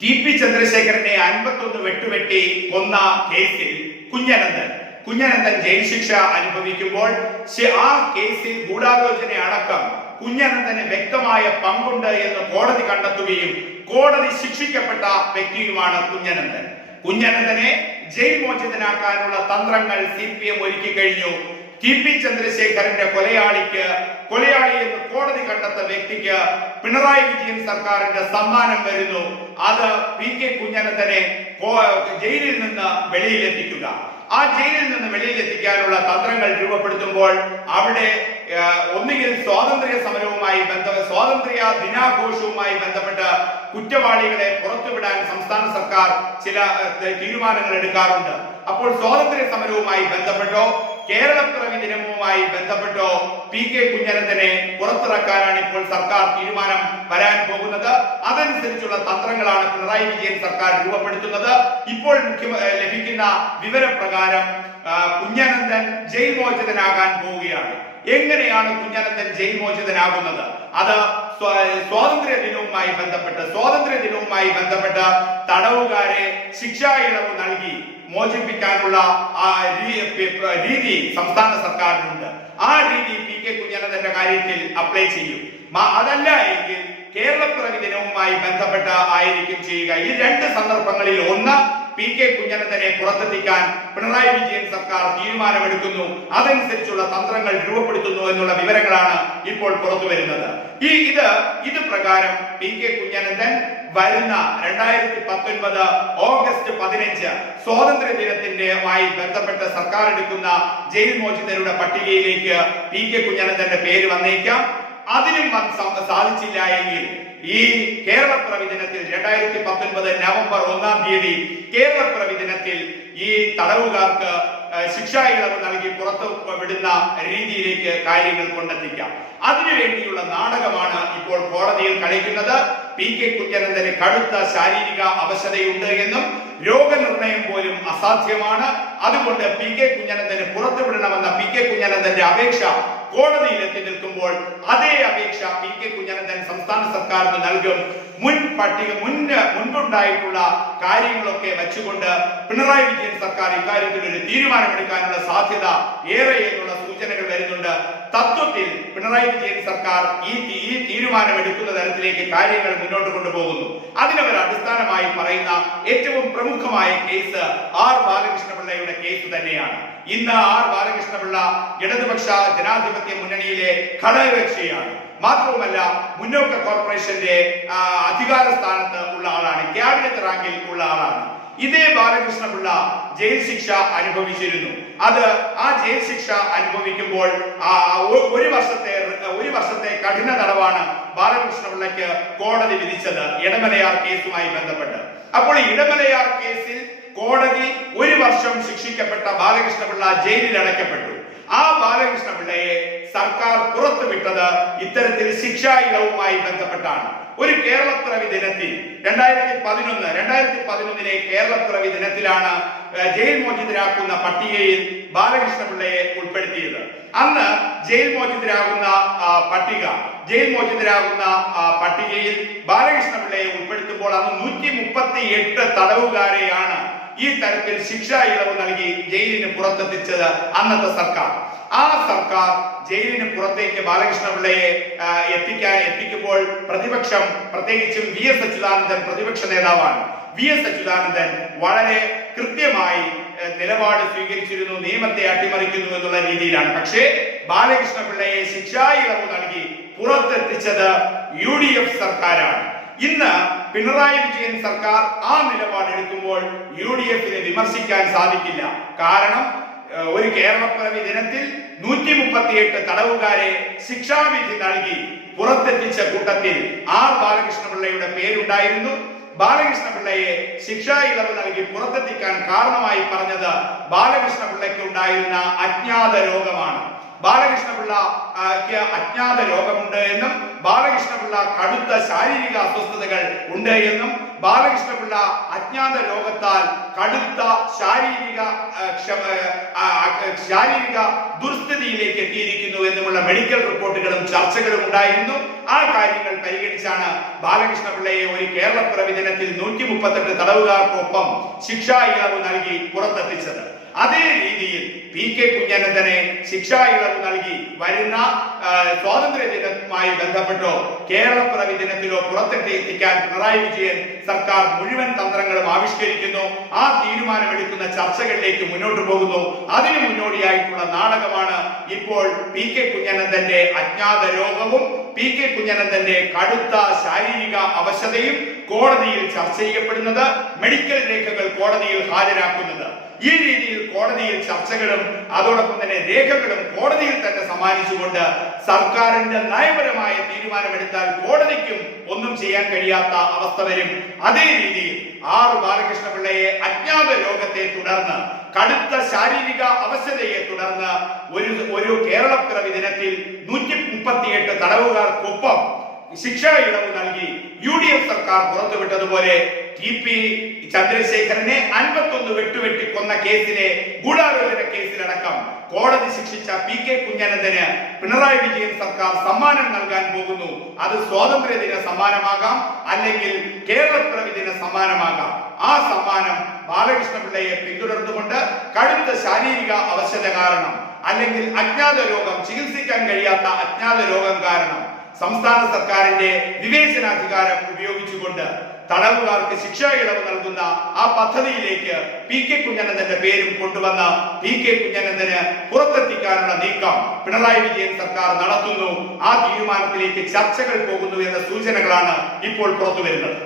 TP. ചന്ദ്രശേഖരനെ 51 വെട്ടുവെട്ടി കൊന്ന കേസിൽ Kunhananthan jail ശിക്ഷ അനുഭവിക്കുമ്പോൾ ആ കേസിൽ ഗൂഢാലോചന അടക്കം കുഞ്ഞനന്തന് വ്യക്തമായ പങ്കുണ്ട് എന്ന് കോടതി കണ്ടെത്തുകയും കോടതി ശിക്ഷിക്കപ്പെട്ട വ്യക്തിയുമാണ് കുഞ്ഞനന്തനെ ജയിൽ മോചിതനാക്കാനുള്ള തന്ത്രങ്ങൾ CPM ഒരുക്കി കഴിഞ്ഞു. ടി.പി. ചന്ദ്രശേഖരന്റെ കൊലയാളി എന്ന് കോടതി കണ്ടെത്ത വ്യക്തിക്ക് പിണറായി വിജയൻ സർക്കാരിന്റെ സമ്മാനം വരുന്നു. അത് P.K. കുഞ്ഞനന്തനെ ജയിലിൽ നിന്ന് വെളിയിലെത്തിക്കുക. ആ ജയിലിൽ നിന്ന് വെളിയിലെത്തിക്കാനുള്ള തന്ത്രങ്ങൾ രൂപപ്പെടുത്തുമ്പോൾ അവിടെ ഒന്നുകിൽ സ്വാതന്ത്ര്യ ദിനാഘോഷവുമായി ബന്ധപ്പെട്ട് കുറ്റവാളികളെ പുറത്തുവിടാൻ സംസ്ഥാന സർക്കാർ ചില തീരുമാനങ്ങൾ എടുക്കാറുണ്ട്. അപ്പോൾ സ്വാതന്ത്ര്യ സമരവുമായി ബന്ധപ്പെട്ടോ കേരളപ്പിറവി ദിനവുമായി ബന്ധപ്പെട്ടോ P.K. കുഞ്ഞനന്തനെ പുറത്തിറക്കാനാണ് ഇപ്പോൾ സർക്കാർ തീരുമാനം വരാൻ പോകുന്നത്. അതനുസരിച്ചുള്ള തന്ത്രങ്ങളാണ് പിണറായി വിജയൻ സർക്കാർ രൂപപ്പെടുത്തുന്നത്. ഇപ്പോൾ ലഭിക്കുന്ന വിവരപ്രകാരം കുഞ്ഞനന്തൻ ജയിൽ മോചിതനാകാൻ പോവുകയാണ്. എങ്ങനെയാണ് കുഞ്ഞനന്തൻ ജയിൽ മോചിതനാകുന്നത്? അത് സ്വാതന്ത്ര്യ ദിനവുമായി ബന്ധപ്പെട്ട് തടവുകാരെ ശിക്ഷാ ഇളവ് നൽകി മോചിപ്പിക്കാനുള്ള രീതി സംസ്ഥാന സർക്കാരിനുണ്ട്. ആ രീതി P.K. കുഞ്ഞനന്തന്റെ കാര്യത്തിൽ അപ്ലൈ ചെയ്യും. അതല്ല എങ്കിൽ കേരളപ്പിറവി ദിനവുമായി ബന്ധപ്പെട്ട് ആയിരിക്കും ചെയ്യുക. ഈ രണ്ട് സന്ദർഭങ്ങളിൽ ഒന്ന് P.K. കുഞ്ഞനന്തനെ പുറത്തെത്തിക്കാൻ പിണറായി വിജയൻ സർക്കാർ തീരുമാനമെടുക്കുന്നു. അതനുസരിച്ചുള്ള തന്ത്രങ്ങൾ രൂപപ്പെടുത്തുന്നു എന്നുള്ള വിവരങ്ങളാണ് ഇപ്പോൾ പുറത്തു വരുന്നത്. ഇത് പ്രകാരം P.K. കുഞ്ഞനന്തൻ വരുന്ന 2019 ഓഗസ്റ്റ് 15 സ്വാതന്ത്ര്യ ദിനത്തിന്റെയുമായി ബന്ധപ്പെട്ട് സർക്കാർ എടുക്കുന്ന ജയിൽ മോചിതരുടെ പട്ടികയിലേക്ക് P.K. കുഞ്ഞനന്തന്റെ പേര് വന്നേക്കാം. അതിനും സാധിച്ചില്ല എങ്കിൽ ഈ കേരളപ്പിറവി ദിനത്തിൽ 2019 നവംബർ 1-ാം തീയതി കേരളപ്പിറവി ദിനത്തിൽ ഈ തടവുകാർക്ക് ശിക്ഷാ ഇളവ് നൽകി പുറത്തു വിടുന്ന രീതിയിലേക്ക് കാര്യങ്ങൾ കൊണ്ടെത്തിക്കാം. അതിനുവേണ്ടിയുള്ള നാടകമാണ് ഇപ്പോൾ കോടതിയിൽ കളിക്കുന്നത്. P.K. കുഞ്ഞനന്തന് കടുത്ത ശാരീരിക അവശതയുണ്ട് എന്നും രോഗനിർണയം പോലും അസാധ്യമാണ്. അതുകൊണ്ട് P.K. കുഞ്ഞനന്തന് പുറത്തുവിടണമെന്ന P.K. കുഞ്ഞനന്തന്റെ അപേക്ഷ കോടതിയിൽ എത്തി നിൽക്കുമ്പോൾ അതേ അപേക്ഷ P.K. കുഞ്ഞനന്തൻ സംസ്ഥാന സർക്കാരിന് നൽകും. മുൻപുണ്ടായിട്ടുള്ള കാര്യങ്ങളൊക്കെ വെച്ചുകൊണ്ട് പിണറായി വിജയൻ സർക്കാർ ഇക്കാര്യത്തിൽ ഒരു തീരുമാനമെടുക്കാനുള്ള സാധ്യത ഏറെ എന്നുള്ള സൂചനകൾ വരുന്നുണ്ട്. തത്വത്തിൽ പിണറായി വിജയൻ സർക്കാർ ഈ തീരുമാനം എടുക്കുന്ന തരത്തിലേക്ക് കാര്യങ്ങൾ മുന്നോട്ട് കൊണ്ടുപോകുന്നു. അതിനവർ അടിസ്ഥാനമായി പറയുന്ന ഏറ്റവും പ്രമുഖമായ കേസ് ആർ ബാലകൃഷ്ണപിള്ളയുടെ കേസ് തന്നെയാണ്. ഇന്ന് ആർ ബാലകൃഷ്ണപിള്ള ഇടതുപക്ഷ ജനാധിപത്യ മുന്നണിയിലെ ഘടകകക്ഷിയാണ്. മാത്രവുമല്ല മുന്നോക്ക കോർപ്പറേഷന്റെ അധികാര സ്ഥാനത്ത് ഉള്ള ആളാണ്, ക്യാബിനറ്റ് റാങ്കിൽ ഉള്ള ആളാണ്. ഇതേ ബാലകൃഷ്ണപിള്ള ജയിൽ ശിക്ഷ അനുഭവിച്ചിരുന്നു. ആ ജയിൽ ശിക്ഷ അനുഭവിക്കുമ്പോൾ ഒരു വർഷത്തെ കഠിന തടവാണ് ബാലകൃഷ്ണപിള്ളയ്ക്ക് കോടതി വിധിച്ചത് ഇടമലയാർ കേസുമായി ബന്ധപ്പെട്ട്. അപ്പോൾ ഇടമലയാർ കേസിൽ കോടതി 1 വർഷം ശിക്ഷിക്കപ്പെട്ട ബാലകൃഷ്ണപിള്ള ജയിലിൽ അടയ്ക്കപ്പെട്ടു. ആ ബാലകൃഷ്ണപിള്ളയെ സർക്കാർ പുറത്തുവിട്ടത് ഇത്തരത്തിൽ ശിക്ഷാ ഇളവുമായി ബന്ധപ്പെട്ടാണ്. ഒരു കേരളപ്പിറവി ദിനത്തിൽ 2011 കേരളപ്പിറവി ദിനത്തിലാണ് ജയിൽ മോചിതരാക്കുന്ന പട്ടികയിൽ ബാലകൃഷ്ണപിള്ളയെ ഉൾപ്പെടുത്തിയത്. അന്ന് ജയിൽ മോചിതരാകുന്ന പട്ടികയിൽ ബാലകൃഷ്ണപിള്ളയെ ഉൾപ്പെടുത്തുമ്പോൾ അന്ന് 138 തടവുകാരെയാണ് ഈ തരത്തിൽ ശിക്ഷാ ഇളവ് നൽകി ജയിലിന് പുറത്തെത്തിച്ചത് അന്നത്തെ സർക്കാർ. ആ സർക്കാർ ജയിലിന് പുറത്തേക്ക് ബാലകൃഷ്ണപിള്ളയെ എത്തിക്കുമ്പോൾ പ്രതിപക്ഷം, പ്രത്യേകിച്ചും V.S. അച്യുതാനന്ദൻ പ്രതിപക്ഷ നേതാവാണ്. V.S. അച്യുതാനന്ദൻ വളരെ കൃത്യമായി നിലപാട് സ്വീകരിച്ചിരുന്നു. നിയമത്തെ അട്ടിമറിക്കുന്നു എന്നുള്ള രീതിയിലാണ്. പക്ഷേ ബാലകൃഷ്ണപിള്ളയെ ശിക്ഷാ ഇളവ് നൽകി പുറത്തെത്തിച്ചത് UDF സർക്കാരാണ്. ഇന്ന് പിണറായി വിജയൻ സർക്കാർ ആ നിലപാടെടുക്കുമ്പോൾ UDF-നെ വിമർശിക്കാൻ സാധിക്കില്ല. കാരണം ഒരു കേരളപ്പിറവി ദിനത്തിൽ 138 തടവുകാരെ ശിക്ഷാവിധി നൽകി പുറത്തെത്തിച്ച കൂട്ടത്തിൽ ആർ ബാലകൃഷ്ണപിള്ളയുടെ പേരുണ്ടായിരുന്നു. ബാലകൃഷ്ണപിള്ളയെ ശിക്ഷാ ഇളവ് നൽകി പുറത്തെത്തിക്കാൻ കാരണമായി പറഞ്ഞത് ബാലകൃഷ്ണപിള്ളയ്ക്ക് ഉണ്ടായിരുന്ന അജ്ഞാത രോഗമാണ്. ബാലകൃഷ്ണപിള്ള അജ്ഞാത രോഗമുണ്ട് എന്നും ബാലകൃഷ്ണപിള്ള കടുത്ത ശാരീരിക അസ്വസ്ഥതകൾ ഉണ്ട് എന്നും ബാലകൃഷ്ണപിള്ള അജ്ഞാത രോഗത്താൽ കടുത്ത ശാരീരിക ദുർസ്ഥിതിയിലേക്ക് എത്തിയിരിക്കുന്നു എന്നുമുള്ള മെഡിക്കൽ റിപ്പോർട്ടുകളും ചർച്ചകളും ഉണ്ടായിരുന്നു. ആ കാര്യങ്ങൾ പരിഗണിച്ചാണ് ബാലകൃഷ്ണപിള്ളയെ ഒരു കേരളപ്പിറവി ദിനത്തിൽ 138 തടവുകാർക്കൊപ്പം ശിക്ഷാ ഇളവ് നൽകി പുറത്തെത്തിച്ചത്. അതേ രീതിയിൽ പി കെ കുഞ്ഞനന്തനെ ശിക്ഷാ ഇളവ് നൽകി വരുന്ന സ്വാതന്ത്ര്യ ദിനവുമായി ബന്ധപ്പെട്ടോ കേരളപ്പിറവി ദിനത്തിലോ പുറത്തെത്തിക്കാൻ പിണറായി വിജയൻ സർക്കാർ മുഴുവൻ തന്ത്രങ്ങളും ആവിഷ്കരിക്കുന്നു. ആ തീരുമാനമെടുക്കുന്ന ചർച്ചകളിലേക്ക് മുന്നോട്ട് പോകുന്നു. അതിനു മുന്നോടിയായിട്ടുള്ള നാടകമാണ് ഇപ്പോൾ പി കെ കുഞ്ഞനന്തന്റെ അജ്ഞാത രോഗവും പി കെ കുഞ്ഞനന്തന്റെ കടുത്ത ശാരീരിക അവശതയും കോടതിയിൽ ചർച്ച ചെയ്യപ്പെടുന്നത്, മെഡിക്കൽ രേഖകൾ കോടതിയിൽ ഹാജരാക്കുന്നത്. ഈ രീതിയിൽ കോടതിയിൽ ചർച്ചകളും അതോടൊപ്പം തന്നെ രേഖകളും കോടതിയിൽ തന്നെ സമ്മാനിച്ചുകൊണ്ട് സർക്കാരിന്റെ നയപരമായ തീരുമാനമെടുത്താൽ കോടതിക്കും ഒന്നും ചെയ്യാൻ കഴിയാത്ത അവസ്ഥ വരും. അതേ രീതിയിൽ ബാലകൃഷ്ണപിള്ളയെ അജ്ഞാത രോഗത്തെ തുടർന്ന് കടുത്ത ശാരീരിക അവശതയെ തുടർന്ന് ഒരു കേരളപ്പിറവി ദിനത്തിൽ 138 തടവുകാർക്കൊപ്പം ശിക്ഷാ ഇളവ് നൽകി UDF സർക്കാർ പുറത്തുവിട്ടതുപോലെ TP ചന്ദ്രശേഖരനെ 51 വെട്ടുവെട്ടി കൊന്ന കേസിലെ ഗൂഢാലോചന കേസിലടക്കം കോടതി ശിക്ഷിച്ച പി കെ കുഞ്ഞനന്തന് പിണറായി വിജയൻ സർക്കാർ സമ്മാനം നൽകാൻ പോകുന്നു. അത് സ്വാതന്ത്ര്യ ദിന സമ്മാനമാകാം, അല്ലെങ്കിൽ കേരളപ്പിറവി ദിന സമ്മാനമാകാം. ആ സമ്മാനം ബാലകൃഷ്ണപിള്ളയെ പിന്തുടർന്നുകൊണ്ട് കടുത്ത ശാരീരിക അവശത കാരണം, അല്ലെങ്കിൽ അജ്ഞാത രോഗം, ചികിത്സിക്കാൻ കഴിയാത്ത അജ്ഞാത രോഗം കാരണം സംസ്ഥാന സർക്കാരിന്റെ വിവേചനാധികാരം ഉപയോഗിച്ചുകൊണ്ട് തടവുകാർക്ക് ശിക്ഷാ ഇളവ് നൽകുന്ന ആ പദ്ധതിയിലേക്ക് പി കെ കുഞ്ഞനന്തന്റെ പേരും കൊണ്ടുവന്ന പി കെ കുഞ്ഞനന്തന് പുറത്തെത്തിക്കാനുള്ള നീക്കം പിണറായി വിജയൻ സർക്കാർ നടത്തുന്നു. ആ തീരുമാനത്തിലേക്ക് ചർച്ചകൾ പോകുന്നു എന്ന സൂചനകളാണ് ഇപ്പോൾ പുറത്തുവരുന്നത്.